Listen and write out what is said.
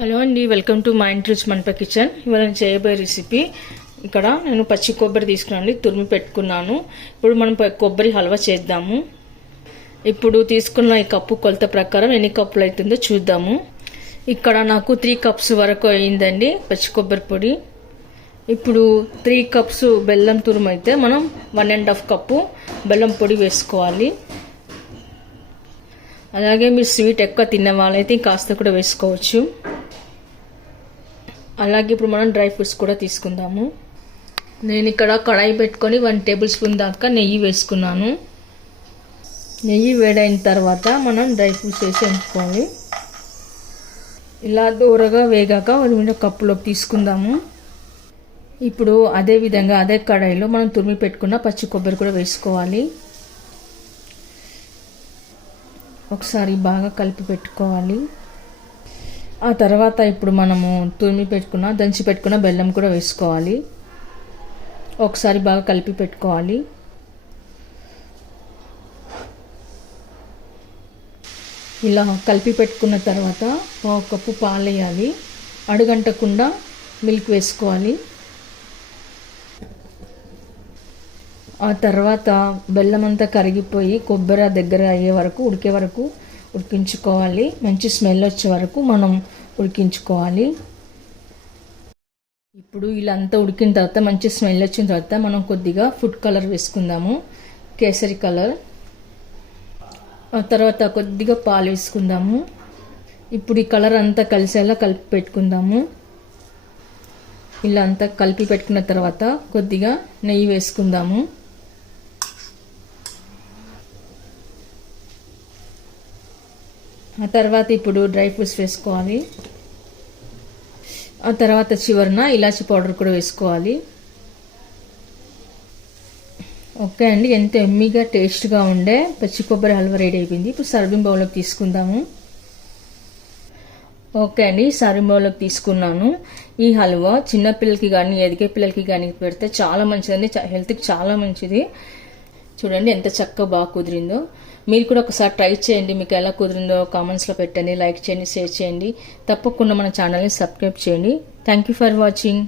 Hello అండి, welcome to మా interest మనప kitchen. ఇవాళ నేను చేయబోయే రెసిపీ, ఇక్కడ నేను పచ్చి కొబ్బరి తీసుకున్నాను, తురిమి పెట్టుకున్నాను. ఇప్పుడు మనం కొబ్బరి హల్వా చేద్దాము. ఇప్పుడు తీసుకున్న ఈ కప్పు కొలత ప్రకారం ఎన్ని కప్పులు అవుతుందో చూద్దాము. ఇక్కడ నాకు 3 కప్స్ వరకు అయిందండి పచ్చి కొబ్బరి పొడి. ఇప్పుడు 3 కప్స్ బెల్లం తురుము అయితే మనం 1.5 కప్పు బెల్లం పొడి వేసుకోవాలి. అలాగే మీరు స్వీట్ ఎక్కువ తినే వాళ్ళైతే కాస్త కూడా వేసుకోవచ్చు. అలాగే ఇప్పుడు మనం డ్రై ఫ్రూట్స్ కూడా తీసుకుందాము. నేను ఇక్కడ కడాయి పెట్టుకొని 1 టేబుల్ స్పూన్ దాకా నెయ్యి వేసుకున్నాను. నెయ్యి వేడైన తర్వాత మనం డ్రై ఫ్రూట్స్ వేసి ఎంచుకోవాలి. ఇలా దూరగా వేగాక 1 కప్పులోకి తీసుకుందాము. ఇప్పుడు అదే విధంగా అదే కడాయిలో మనం తురిమి పెట్టుకున్న పచ్చి కొబ్బరి కూడా వేసుకోవాలి. ఒకసారి బాగా కలిపి పెట్టుకోవాలి. ఆ తర్వాత ఇప్పుడు మనము దంచి పెట్టుకున్న బెల్లం కూడా వేసుకోవాలి. ఒకసారి బాగా కలిపి పెట్టుకోవాలి. ఇలా కలిపి పెట్టుకున్న తర్వాత 1 కప్పు పాలు వేయాలి. అడుగంటకుండా మిల్క్ వేసుకోవాలి. ఆ తర్వాత బెల్లం అంతా కరిగిపోయి కొబ్బరి దగ్గర అయ్యే వరకు ఉడికించుకోవాలి. మంచి స్మెల్ వచ్చే వరకు మనం ఉడికించుకోవాలి. ఇప్పుడు ఇలా అంతా ఉడికిన తర్వాత మంచి స్మెల్ వచ్చిన తర్వాత మనం కొద్దిగా ఫుడ్ కలర్ వేసుకుందాము, కేసరి కలర్. ఆ తర్వాత కొద్దిగా పాలు వేసుకుందాము. ఇప్పుడు ఈ కలర్ అంతా కలిసేలా కలిపి పెట్టుకుందాము. ఇలా అంతా కలిపి పెట్టుకున్న తర్వాత కొద్దిగా నెయ్యి వేసుకుందాము. ఆ తర్వాత ఇప్పుడు డ్రై ఫ్రూట్స్ వేసుకోవాలి. ఆ తర్వాత చివరన ఇలాచి పౌడర్ కూడా వేసుకోవాలి. ఓకే అండి, ఎంత ఎమ్మీగా టేస్ట్గా ఉండే పచ్చి కొబ్బరి హల్వా రెడీ అయిపోయింది. ఇప్పుడు సర్వింగ్ బౌల్లోకి తీసుకుందాము. ఓకే అండి, సర్వింగ్ బౌల్లోకి తీసుకున్నాను. ఈ హల్వా చిన్నపిల్లలకి కానీ ఎదిగే పిల్లలకి కానీ పెడితే చాలా మంచిదండి, హెల్త్కి చాలా మంచిది. చూడండి ఎంత చక్కగా బాగా కుదిరిందో. మీరు కూడా ఒకసారి ట్రై చేయండి. మీకు ఎలా కుదిరిందో కామెంట్స్లో పెట్టండి, లైక్ చేయండి, షేర్ చేయండి. తప్పకుండా మన ఛానల్ని సబ్స్క్రైబ్ చేయండి. Thank you for watching.